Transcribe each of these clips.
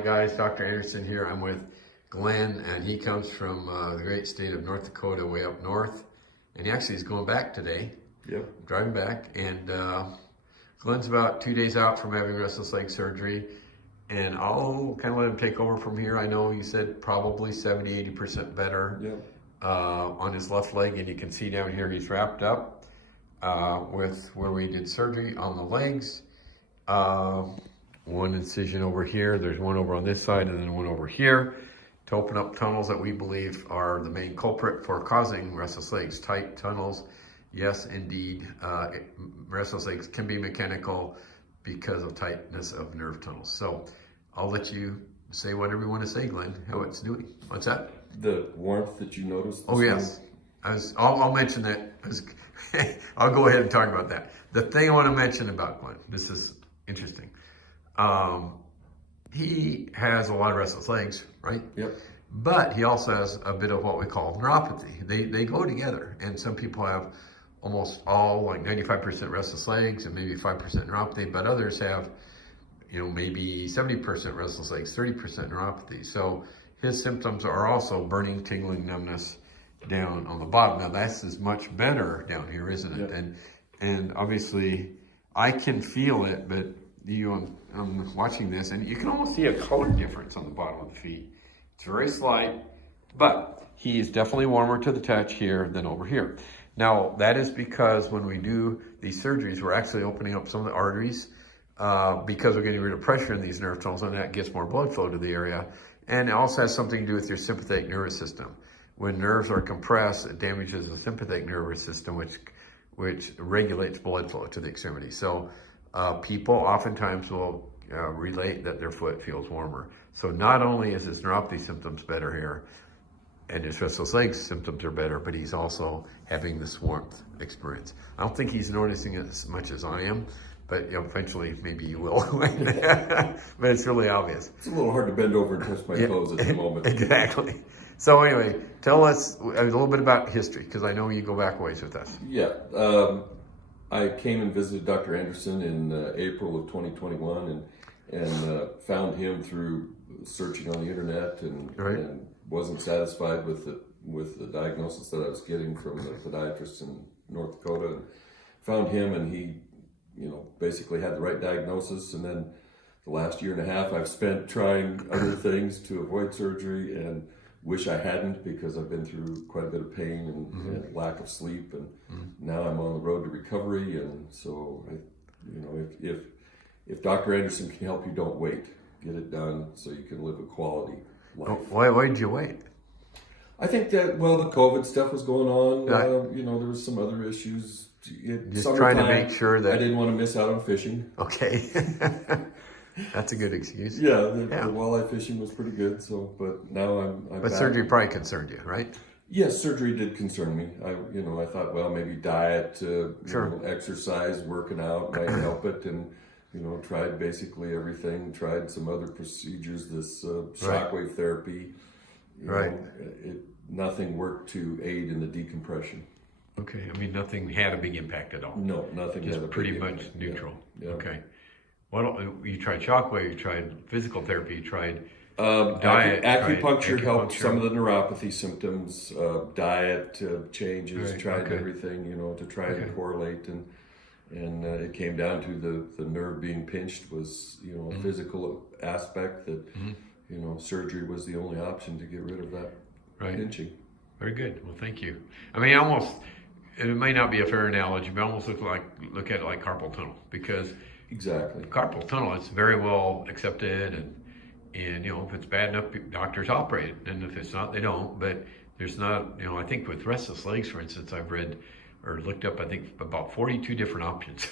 guys, Dr. Anderson here. I'm with Glen, and he comes from the great state of North Dakota, way up north. And he actually is going back today. Yep. Driving back. And Glen's about 2 days out from having restless leg surgery. And I'll kind of let him take over from here. I know you said probably 70-80% better. Yep. On his left leg. And you can see down here he's wrapped up with where we did surgery on the legs. One incision over here, there's one over on this side, and then one over here to open up tunnels that we believe are the main culprit for causing restless legs. Tight tunnels, yes, indeed. Restless legs can be mechanical because of tightness of nerve tunnels. So I'll let you say whatever you want to say, Glenn, how it's doing. What's that? The warmth that you noticed? Oh, yes. I'll mention that. I'll go ahead and talk about that. The thing I want to mention about Glenn, this is interesting. He has a lot of restless legs, right? Yep. But he also has a bit of what we call neuropathy. They go together, and some people have almost all, like 95% restless legs and maybe 5% neuropathy, but others have, maybe 70% restless legs, 30% neuropathy. So his symptoms are also burning, tingling, numbness down on the bottom. Now that's is much better down here, isn't it? Yep. And obviously I can feel it, but I'm watching this, and you can almost see a color difference on the bottom of the feet. It's very slight, but he is definitely warmer to the touch here than over here. Now, that is because when we do these surgeries, we're actually opening up some of the arteries because we're getting rid of pressure in these nerve tunnels, and that gets more blood flow to the area. And it also has something to do with your sympathetic nervous system. When nerves are compressed, it damages the sympathetic nervous system, which regulates blood flow to the extremity. So people oftentimes will relate that their foot feels warmer. So not only is his neuropathy symptoms better here, and his restless legs symptoms are better, but he's also having this warmth experience. I don't think he's noticing it as much as I am, but eventually maybe you will. But it's really obvious. It's a little hard to bend over and touch my toes at the moment. Exactly. So anyway, tell us a little bit about history, because I know you go back a ways with us. Yeah. I came and visited Dr. Anderson in April of 2021 and found him through searching on the internet and wasn't satisfied with the diagnosis that I was getting from the podiatrist in North Dakota. And found him, and he, basically had the right diagnosis. And then the last year and a half I've spent trying other things to avoid surgery, and wish I hadn't, because I've been through quite a bit of pain and lack of sleep, and now I'm on the road to recovery. And so, if Dr. Anderson can help you, don't wait. Get it done so you can live a quality life. Why did you wait? I think that, the COVID stuff was going on. There was some other issues. Just trying to make sure that I didn't want to miss out on fishing. Okay. That's a good excuse. Yeah, the walleye fishing was pretty good. So, but now I'm But back. surgery probably concerned you, right? Yes, surgery did concern me. I thought, maybe diet, exercise, working out might help it, and tried basically everything. Tried some other procedures, this shockwave therapy. Nothing worked to aid in the decompression. Okay, nothing had a big impact at all. No, nothing. Just had a pretty big much impact. neutral. Yeah. Okay. You tried shockwave, you tried physical therapy, you tried diet. Acupuncture helped some of the neuropathy symptoms. Diet changes. Tried everything, to try and correlate, and it came down to the nerve being pinched was a physical aspect that surgery was the only option to get rid of that pinching. Very good. Well, thank you. It may not be a fair analogy, but almost look at it like carpal tunnel, because exactly carpal tunnel, it's very well accepted, and if it's bad enough, doctors operate it, and if it's not, they don't. But there's not, I think with restless legs, for instance, I've read or looked up, I think about 42 different options.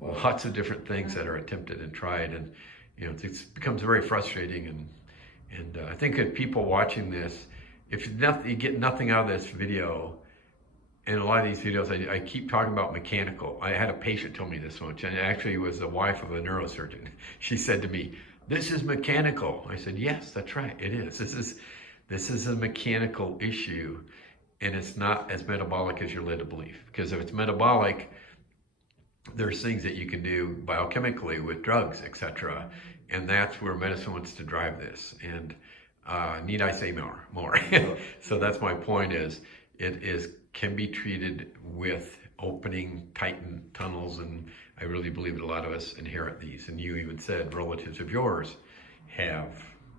Wow. Lots of different things that are attempted and tried, and it becomes very frustrating. And I think that people watching this, if you get nothing out of this video, and a lot of these videos, I keep talking about mechanical. I had a patient tell me this once, and actually it was the wife of a neurosurgeon. She said to me, "This is mechanical." I said, "Yes, that's right, it is. This is a mechanical issue, and it's not as metabolic as you're led to believe. Because if it's metabolic, there's things that you can do biochemically with drugs, etc. and that's where medicine wants to drive this. And need I say more? So that's my point is, can be treated with opening, tighten tunnels, and I really believe that a lot of us inherit these. And you even said relatives of yours have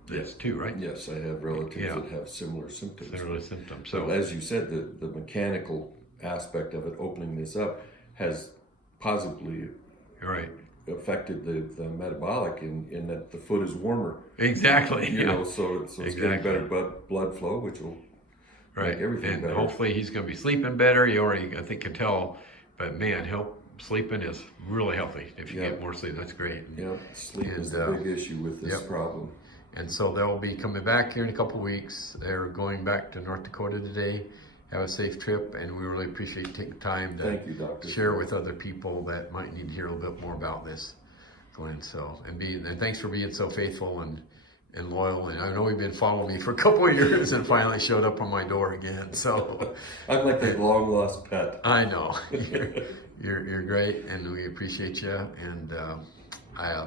this too, right? Yes, I have relatives that have similar symptoms. Similar symptoms. So as you said, the mechanical aspect of it, opening this up, has positively affected the metabolic in that the foot is warmer. Exactly. You know, so it's getting better blood flow, which will make everything better. Hopefully he's going to be sleeping better. He already, I think, can tell. But man, sleeping is really healthy. If you get more sleep, that's great. Yeah, sleep is the big issue with this problem. And so they'll be coming back here in a couple of weeks. They're going back to North Dakota today. Have a safe trip, and we really appreciate you taking time to share with other people that might need to hear a little bit more about this, Glenn. So, and thanks for being so faithful and loyal. And I know you've been following me for a couple of years and finally showed up on my door again. So I'm like that long lost pet. I know. You're great, and we appreciate you. And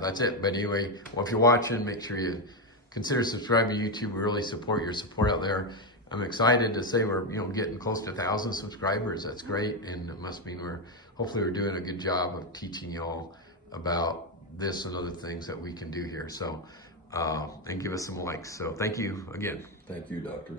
that's it. But anyway, well, if you're watching, make sure you consider subscribing to YouTube. We really support your support out there. I'm excited to say we're getting close to 1,000 subscribers. That's great, and it must mean hopefully we're doing a good job of teaching y'all about this and other things that we can do here. So and give us some likes. So thank you again. Thank you, Doctor.